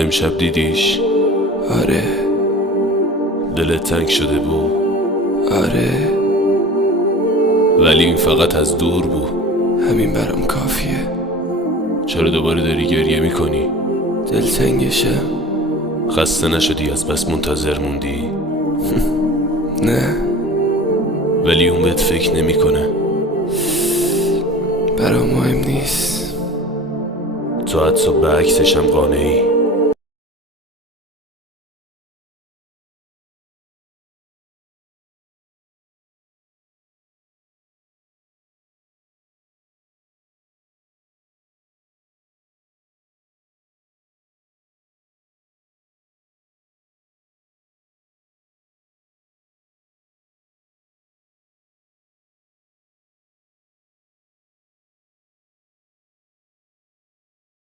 امشب دیدیش؟ آره. دلت تنگ شده بود؟ آره. ولی این فقط از دور بود. همین برام کافیه. چرا دوباره داری گریه میکنی؟ دلتنگشم. خسته نشدی از بس منتظر موندی؟ نه. ولی اون بهت فکر نمیکنه. برام مهم نیست. تو حتی به عکسشم قانعی.